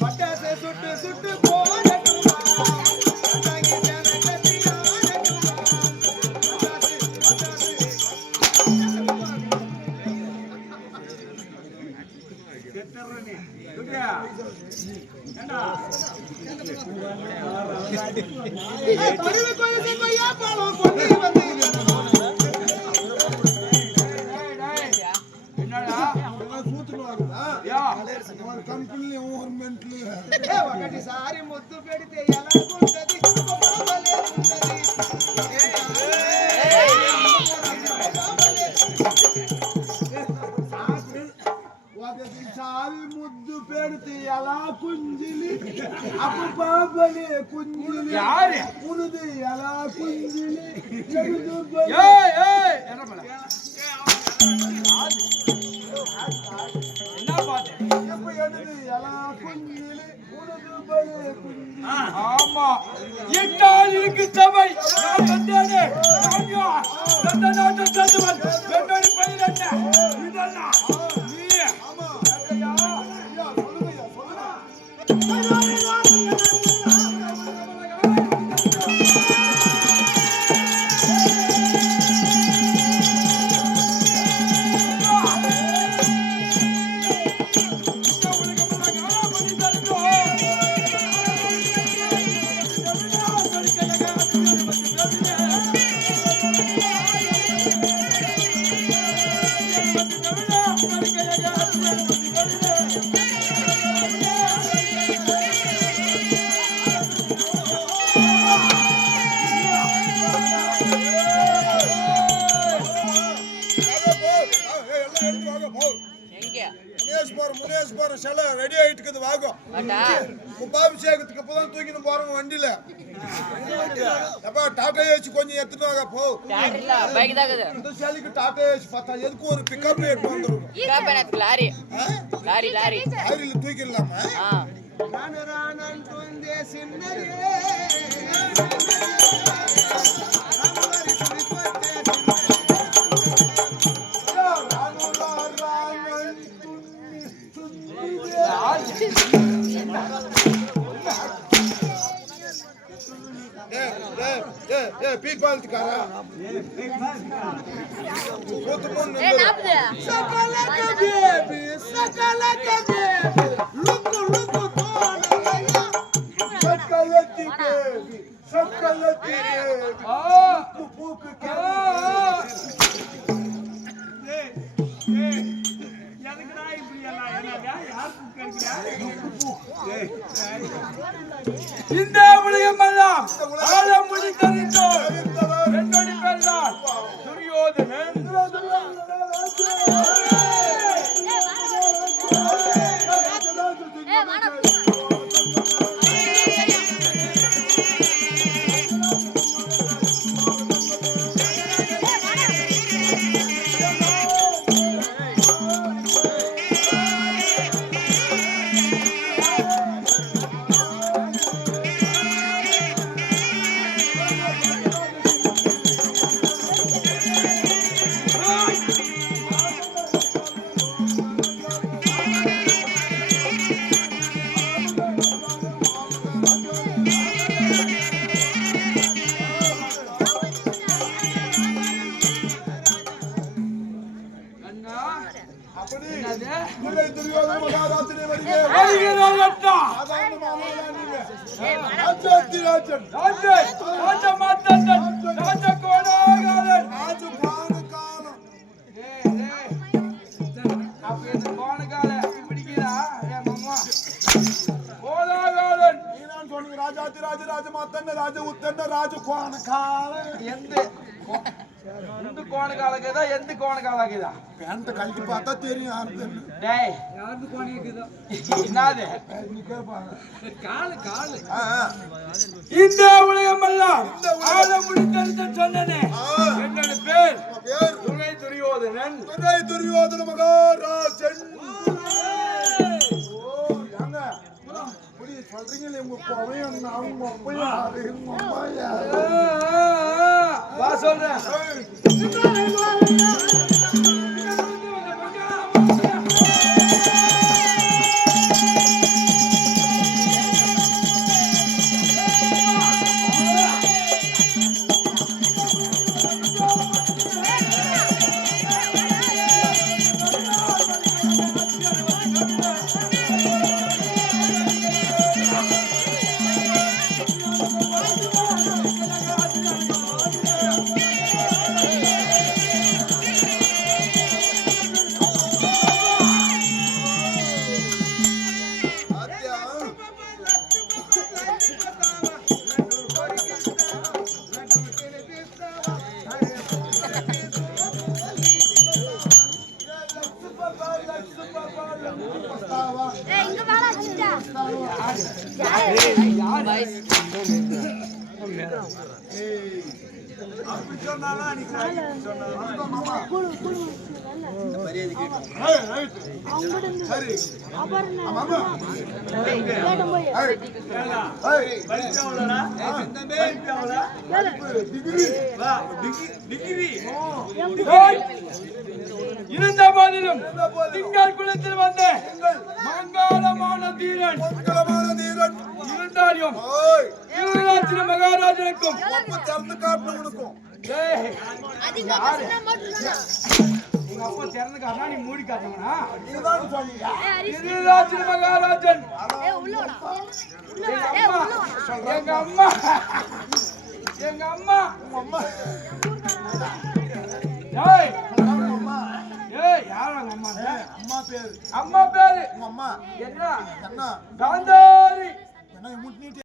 பட்டாசை சுட்டு சுட்டு போடட்டுமா సారి ముద్దు పెడితే ఎలాగుంటది ఒకసారి ముద్దు పెడితే ఎలా కుంజిలి అప్పు పాపలే కుంజిలి ఉనుది ఎలా కుంజిలి ஆமா எட்டால் இருக்கு சபை நான் வந்தேனே அந்த நாட்டை சேர்ந்தவன் வெண்ணடி பயிர் என்ன இதெல்லாம் நீ ஆமா முனேஸ்வரம் சிலை ரெடி ஆயிட்டு இருக்குது வாகம் கும்பாபிஷேகத்துக்கு இப்பதான் தூக்கிட்டு போறோம் வண்டியில டாடா ஏசி கொஞ்சம் எடுத்துட்டு வாங்க போ இந்த சிலைக்கு டாடா ஏசி பார்த்தா எதுக்கு ஒரு பிக்கப் எடுத்து வந்துடும் லாரியில தூக்கிடலாமா பீப்பாலத்துக்காரா இந்த உலகமெல்லாம் ஆழம் முடித்தறிந்தோர் என்னடி பெற்றார் துரியோதனன் ராஜ உத்தண்ட ராஜ கோண கால எந்த கோண காலக்குதா எந்த கோண காலக்குதா பேண்ட் கழட்டி பார்த்தா தெரியும் யாருக்கு டேய் யாருக்கு கோண இருக்குதோ என்னது கால் இந்த உலகமெல்லாம் ஆழம் முடித்தறிந்த சொன்னனே என்னோட பேர் துரியோதனன் மகாராஜன் சொல்றீங்களே உங்க பையன் அவங்க வா சொல்றேன் அப்படி சொன்னாலும் அன்னைக்கு right சொன்னாலும் மாமா சரி மாமா இருந்த போதிலும் திங்கள் குளத்தில் வந்த மங்களமான தீரன் இருந்தாலும் இருளாட்சி மகாராஜனுக்கும் திறந்து காட்டுவனுக்கும் எங்க அப்பா திறந்து காட்டினா நீ மூடி காட்டணும்னா இதுதான் சொன்னீங்க இருளாட்சி மகாராஜன் எங்க அம்மா எங்க அம்மா ஏய் ஏய் யார் உங்க அம்மா அம்மா பேரு அம்மா பேரு உங்க அம்மா என்ன என்ன காந்தாரி என்ன முட்டி